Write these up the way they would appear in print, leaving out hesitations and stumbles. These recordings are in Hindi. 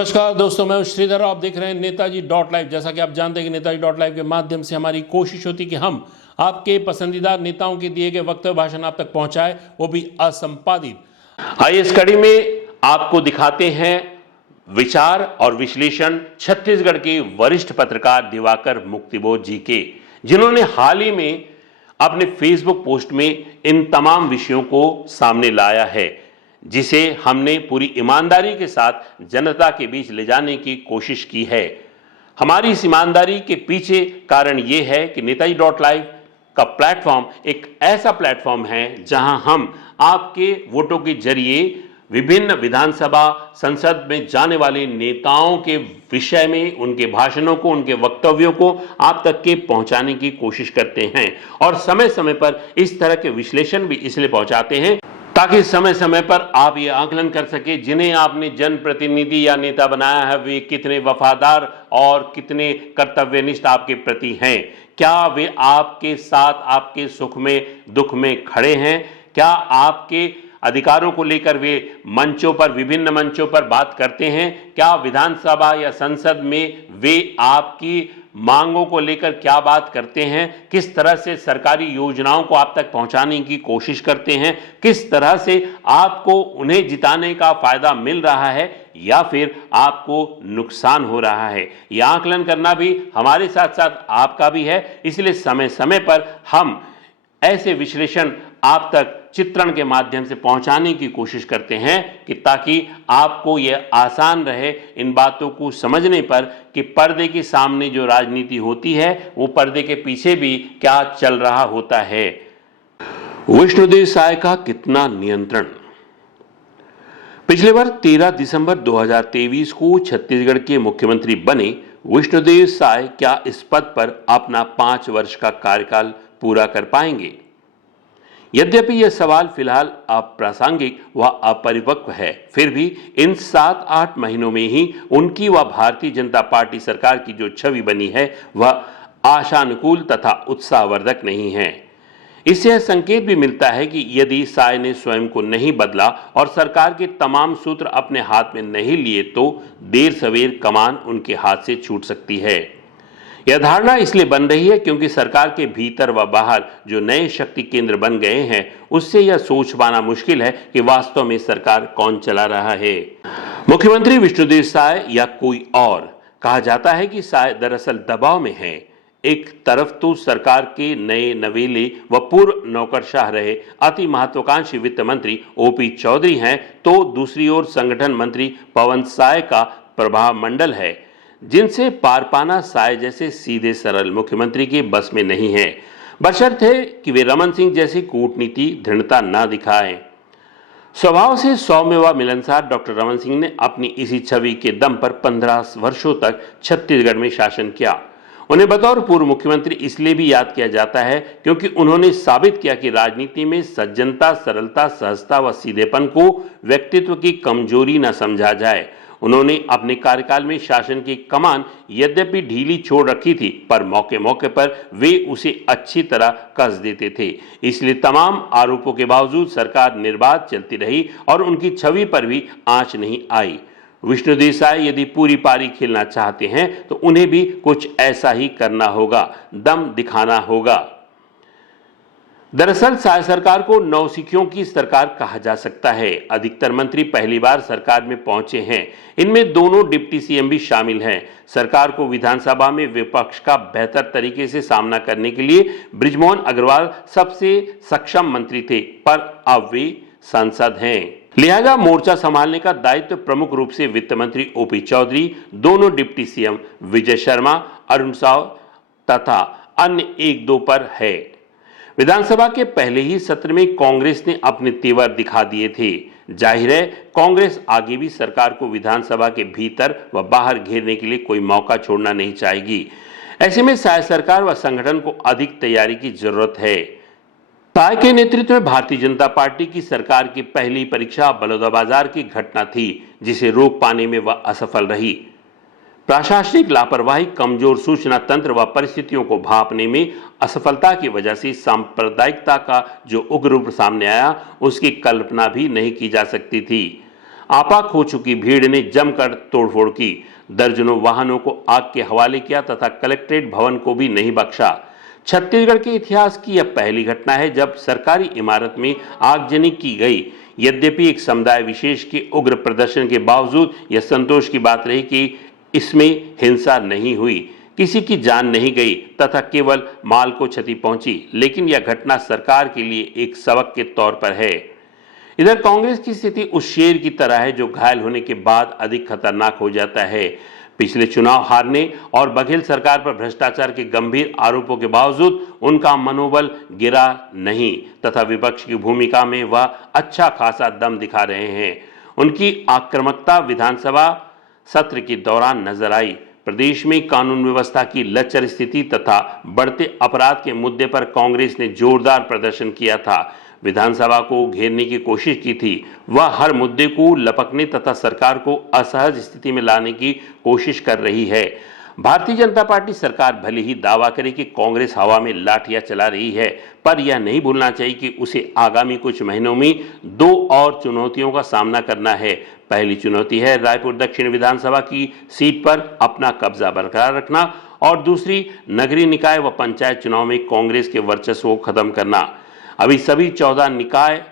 नमस्कार दोस्तों, मैं श्रीधर। आप देख रहे हैं नेताजी डॉट लाइव। जैसा कि आप जानते हैं कि नेताजी डॉट लाइव के माध्यम से हमारी कोशिश होती है कि हम आपके पसंदीदा नेताओं के दिए गए वक्तव्य भाषण आप तक पहुंचाए, वो भी असंपादित। आइए इस कड़ी में आपको दिखाते हैं विचार और विश्लेषण छत्तीसगढ़ के वरिष्ठ पत्रकार दिवाकर मुक्तिबोध जी के, जिन्होंने हाल ही में अपने फेसबुक पोस्ट में इन तमाम विषयों को सामने लाया है, जिसे हमने पूरी ईमानदारी के साथ जनता के बीच ले जाने की कोशिश की है। हमारी इस ईमानदारी के पीछे कारण यह है कि नेताजी डॉट लाइव का प्लेटफॉर्म एक ऐसा प्लेटफॉर्म है जहां हम आपके वोटों के जरिए विभिन्न विधानसभा संसद में जाने वाले नेताओं के विषय में, उनके भाषणों को, उनके वक्तव्यों को आप तक के पहुंचाने की कोशिश करते हैं। और समय समय पर इस तरह के विश्लेषण भी इसलिए पहुंचाते हैं ताकि समय समय पर आप ये आकलन कर सके जिन्हें आपने जनप्रतिनिधि या नेता बनाया है वे कितने वफादार और कितने कर्तव्यनिष्ठ आपके प्रति हैं। क्या वे आपके साथ आपके सुख में दुख में खड़े हैं? क्या आपके अधिकारों को लेकर वे मंचों पर, विभिन्न मंचों पर बात करते हैं? क्या विधानसभा या संसद में वे आपकी मांगों को लेकर क्या बात करते हैं? किस तरह से सरकारी योजनाओं को आप तक पहुंचाने की कोशिश करते हैं? किस तरह से आपको उन्हें जिताने का फायदा मिल रहा है या फिर आपको नुकसान हो रहा है? यह आकलन करना भी हमारे साथ साथ आपका भी है। इसलिए समय समय पर हम ऐसे विश्लेषण आप तक चित्रण के माध्यम से पहुंचाने की कोशिश करते हैं कि ताकि आपको यह आसान रहे इन बातों को समझने पर कि पर्दे के सामने जो राजनीति होती है वो पर्दे के पीछे भी क्या चल रहा होता है। विष्णुदेव साय का कितना नियंत्रण। पिछले बार 13 दिसंबर 2023 को छत्तीसगढ़ के मुख्यमंत्री बने विष्णुदेव साय क्या इस पद पर अपना 5 वर्ष का कार्यकाल पूरा कर पाएंगे? यद्यपि यह सवाल फिलहाल अप्रासंगिक व अपरिपक्व है, फिर भी इन 7-8 महीनों में ही उनकी व भारतीय जनता पार्टी सरकार की जो छवि बनी है वह आशानुकूल तथा उत्साहवर्धक नहीं है। इससे यह संकेत भी मिलता है कि यदि साय ने स्वयं को नहीं बदला और सरकार के तमाम सूत्र अपने हाथ में नहीं लिए तो देर सवेर कमान उनके हाथ से छूट सकती है। यह धारणा इसलिए बन रही है क्योंकि सरकार के भीतर व बाहर जो नए शक्ति केंद्र बन गए हैं उससे यह सोच पाना मुश्किल है कि वास्तव में सरकार कौन चला रहा है, मुख्यमंत्री विष्णुदेव साय या कोई और। कहा जाता है कि साय दरअसल दबाव में है। एक तरफ तो सरकार के नए नवेले व पूर्व नौकरशाह रहे अति महत्वाकांक्षी वित्त मंत्री ओपी चौधरी हैं, तो दूसरी ओर संगठन मंत्री पवन साय का प्रभाव मंडल है, जिनसे पार पाना साय जैसे सीधे सरल मुख्यमंत्री के बस में नहीं है, बशर्ते कि वे रमन सिंह जैसी कूटनीति दृढ़ता न दिखाएं। स्वभाव से सौम्य व मिलनसार डॉक्टर रमन सिंह ने अपनी इसी छवि के दम पर 15 वर्षों तक छत्तीसगढ़ में शासन किया। उन्हें बतौर पूर्व मुख्यमंत्री इसलिए भी याद किया जाता है क्योंकि उन्होंने साबित किया कि राजनीति में सज्जनता, सरलता, सहजता व सीधेपन को व्यक्तित्व की कमजोरी न समझा जाए। उन्होंने अपने कार्यकाल में शासन की कमान यद्यपि ढीली छोड़ रखी थी, पर मौके मौके पर वे उसे अच्छी तरह कस देते थे। इसलिए तमाम आरोपों के बावजूद सरकार निर्बाध चलती रही और उनकी छवि पर भी आंच नहीं आई। विष्णुदेव साय यदि पूरी पारी खेलना चाहते हैं तो उन्हें भी कुछ ऐसा ही करना होगा, दम दिखाना होगा। दरअसल साय सरकार को नौसिखियों की सरकार कहा जा सकता है। अधिकतर मंत्री पहली बार सरकार में पहुंचे हैं, इनमें दोनों डिप्टी सीएम भी शामिल हैं। सरकार को विधानसभा में विपक्ष का बेहतर तरीके से सामना करने के लिए बृजमोहन अग्रवाल सबसे सक्षम मंत्री थे, पर अब वे सांसद हैं। लिहाजा मोर्चा संभालने का दायित्व प्रमुख रूप से वित्त मंत्री ओपी चौधरी, दोनों डिप्टी सीएम विजय शर्मा, अरुण साव तथा अन्य 1-2 पर है। विधानसभा के पहले ही सत्र में कांग्रेस ने अपने तेवर दिखा दिए थे। जाहिर है कांग्रेस आगे भी सरकार को विधानसभा के भीतर व बाहर घेरने के लिए कोई मौका छोड़ना नहीं चाहेगी। ऐसे में साय सरकार व संगठन को अधिक तैयारी की जरूरत है। साय के नेतृत्व में भारतीय जनता पार्टी की सरकार की पहली परीक्षा बलौदाबाजार की घटना थी, जिसे रोक पाने में वह असफल रही। प्रशासनिक लापरवाही, कमजोर सूचना तंत्र व परिस्थितियों को भांपने में असफलता की वजह से सांप्रदायिकता का जो उग्र रूप सामने आया उसकी कल्पना भी नहीं की जा सकती थी। आपाक हो चुकी भीड़ ने जमकर तोड़फोड़ की, दर्जनों वाहनों को आग के हवाले किया तथा कलेक्ट्रेट भवन को भी नहीं बख्शा। छत्तीसगढ़ के इतिहास की यह पहली घटना है जब सरकारी इमारत में आगजनी की गई। यद्यपि एक समुदाय विशेष के उग्र प्रदर्शन के बावजूद यह संतोष की बात रही कि इसमें हिंसा नहीं हुई, किसी की जान नहीं गई तथा केवल माल को क्षति पहुंची। लेकिन यह घटना सरकार के लिए एक सबक के तौर पर है। इधर कांग्रेस की स्थिति उस शेर की तरह है जो घायल होने के बाद अधिक खतरनाक हो जाता है। पिछले चुनाव हारने और बघेल सरकार पर भ्रष्टाचार के गंभीर आरोपों के बावजूद उनका मनोबल गिरा नहीं तथा विपक्ष की भूमिका में वह अच्छा खासा दम दिखा रहे हैं। उनकी आक्रामकता विधानसभा सत्र के दौरान नजर आई। प्रदेश में कानून व्यवस्था की लचर स्थिति तथा बढ़ते अपराध के मुद्दे पर कांग्रेस ने जोरदार प्रदर्शन किया था, विधानसभा को घेरने की कोशिश की थी। वह हर मुद्दे को लपकने तथा सरकार को असहज स्थिति में लाने की कोशिश कर रही है। भारतीय जनता पार्टी सरकार भले ही दावा करे कि कांग्रेस हवा में लाठियां चला रही है, पर यह नहीं भूलना चाहिए कि उसे आगामी कुछ महीनों में दो और चुनौतियों का सामना करना है। पहली चुनौती है रायपुर दक्षिण विधानसभा की सीट पर अपना कब्जा बरकरार रखना और दूसरी नगरीय निकाय व पंचायत चुनाव में कांग्रेस के वर्चस्व को खत्म करना। अभी सभी 14 निकाय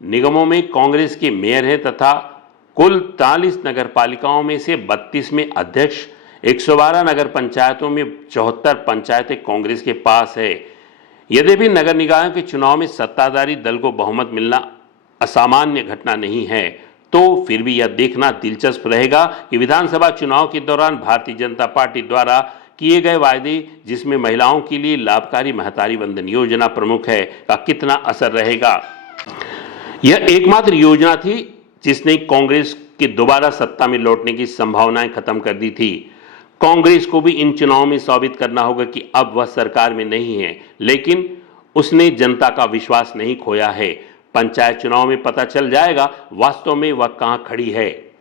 निगमों में कांग्रेस के मेयर हैं तथा कुल 43 नगर पालिकाओं में से 32 में अध्यक्ष, 112 नगर पंचायतों में 74 पंचायतें कांग्रेस के पास है। यद्यपि नगर निकायों के चुनाव में सत्ताधारी दल को बहुमत मिलना असामान्य घटना नहीं है, तो फिर भी यह देखना दिलचस्प रहेगा कि विधानसभा चुनाव के दौरान भारतीय जनता पार्टी द्वारा किए गए वायदे, जिसमें महिलाओं के लिए लाभकारी महतारी वंदन योजना प्रमुख है, का कितना असर रहेगा। यह एकमात्र योजना थी जिसने कांग्रेस के दोबारा सत्ता में लौटने की संभावनाएं खत्म कर दी थी। कांग्रेस को भी इन चुनावों में साबित करना होगा कि अब वह सरकार में नहीं है, लेकिन उसने जनता का विश्वास नहीं खोया है। पंचायत चुनाव में पता चल जाएगा वास्तव में वह कहां खड़ी है।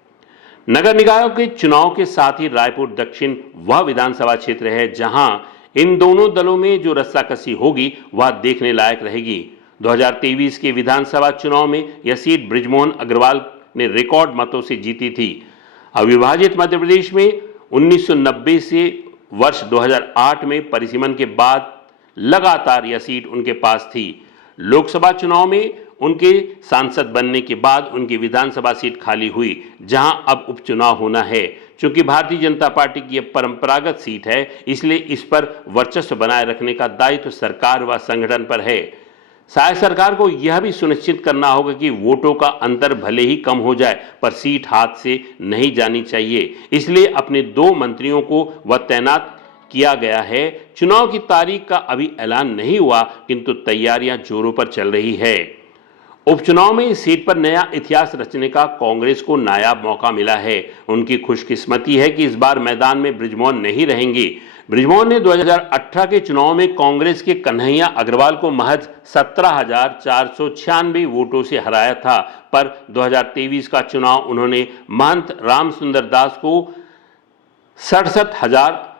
नगर निकायों के चुनाव के साथ ही रायपुर दक्षिण वह विधानसभा क्षेत्र है जहां इन दोनों दलों में जो रस्साकसी होगी वह देखने लायक रहेगी। 2023 के विधानसभा चुनाव में यह सीट बृजमोहन अग्रवाल ने रिकॉर्ड मतों से जीती थी। अविभाजित मध्य प्रदेश में 1990 से वर्ष 2008 में परिसीमन के बाद लगातार यह सीट उनके पास थी। लोकसभा चुनाव में उनके सांसद बनने के बाद उनकी विधानसभा सीट खाली हुई, जहां अब उपचुनाव होना है। चूंकि भारतीय जनता पार्टी की यह परंपरागत सीट है, इसलिए इस पर वर्चस्व बनाए रखने का दायित्व सरकार व संगठन पर है। शायद सरकार को यह भी सुनिश्चित करना होगा कि वोटों का अंतर भले ही कम हो जाए, पर सीट हाथ से नहीं जानी चाहिए। इसलिए अपने 2 मंत्रियों को वह तैनात किया गया है। चुनाव की तारीख का अभी ऐलान नहीं हुआ, किंतु तैयारियां जोरों पर चल रही है। उपचुनाव में इस सीट पर नया इतिहास रचने का कांग्रेस को नायाब मौका मिला है। उनकी खुशकिस्मती है कि इस बार मैदान में बृजमोहन नहीं रहेंगी। बृजमोहन ने 2018 के चुनाव में कांग्रेस के कन्हैया अग्रवाल को महज 17,496 वोटों से हराया था, पर 2023 का चुनाव उन्होंने महंत रामसुंदर दास को 67,000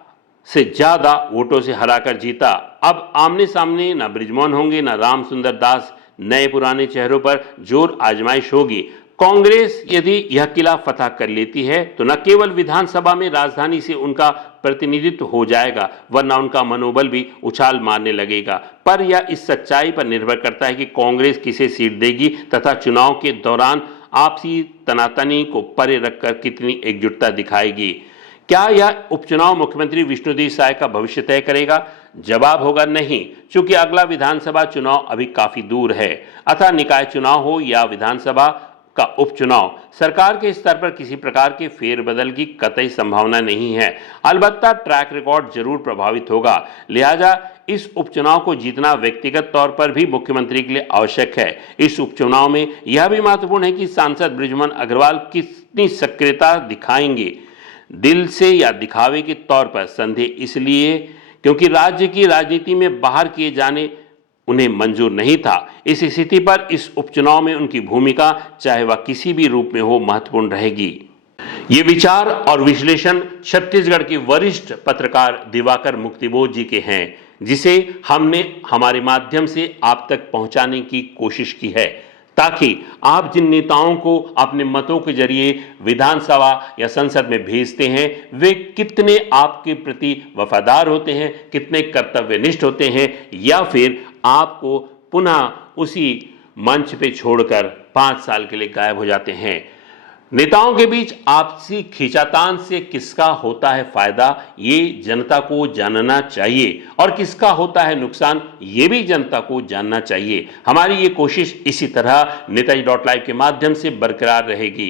से ज्यादा वोटों से हराकर जीता। अब आमने सामने न बृजमोहन होंगे न रामसुंदर दास। नए पुराने चेहरों पर जोर आजमाइश होगी। कांग्रेस यदि यह किला फतह कर लेती है तो न केवल विधानसभा में राजधानी से उनका प्रतिनिधित्व हो जाएगा, वरना उनका मनोबल भी उछाल मारने लगेगा। पर यह इस सच्चाई पर निर्भर करता है कि कांग्रेस किसे सीट देगी तथा चुनाव के दौरान आपसी तनातनी को परे रखकर कितनी एकजुटता दिखाएगी। क्या यह उपचुनाव मुख्यमंत्री विष्णुदेव साय का भविष्य तय करेगा? जवाब होगा नहीं, क्योंकि अगला विधानसभा चुनाव अभी काफी दूर है। अतः निकाय चुनाव हो या विधानसभा का उपचुनाव, सरकार के स्तर पर किसी प्रकार के फेरबदल की कतई संभावना नहीं है। अलबत्ता ट्रैक रिकॉर्ड जरूर प्रभावित होगा। लिहाजा इस उपचुनाव को जीतना व्यक्तिगत तौर पर भी मुख्यमंत्री के लिए आवश्यक है। इस उपचुनाव में यह भी महत्वपूर्ण है कि सांसद बृजमोहन अग्रवाल कितनी सक्रियता दिखाएंगे। दिल से या दिखावे के तौर पर संदेह इसलिए क्योंकि राज्य की राजनीति में बाहर किए जाने उन्हें मंजूर नहीं था। इस स्थिति पर इस उपचुनाव में उनकी भूमिका, चाहे वह किसी भी रूप में हो, महत्वपूर्ण रहेगी। ये विचार और विश्लेषण छत्तीसगढ़ के वरिष्ठ पत्रकार दिवाकर मुक्तिबोध जी के हैं, जिसे हमने हमारे माध्यम से आप तक पहुंचाने की कोशिश की है। ताकि आप जिन नेताओं को अपने मतों के जरिए विधानसभा या संसद में भेजते हैं वे कितने आपके प्रति वफादार होते हैं, कितने कर्तव्यनिष्ठ होते हैं, या फिर आपको पुनः उसी मंच पे छोड़कर 5 साल के लिए गायब हो जाते हैं। नेताओं के बीच आपसी खींचातान से किसका होता है फायदा, ये जनता को जानना चाहिए, और किसका होता है नुकसान, ये भी जनता को जानना चाहिए। हमारी ये कोशिश इसी तरह नेताजी .live के माध्यम से बरकरार रहेगी।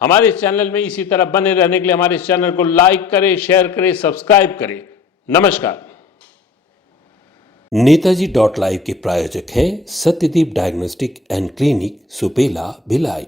हमारे इस चैनल में इसी तरह बने रहने के लिए हमारे इस चैनल को लाइक करें, शेयर करें, सब्सक्राइब करें। नमस्कार। नेताजी .live के प्रायोजक हैं Satyadeep diagnostic and clinic, Supela, Bhilai.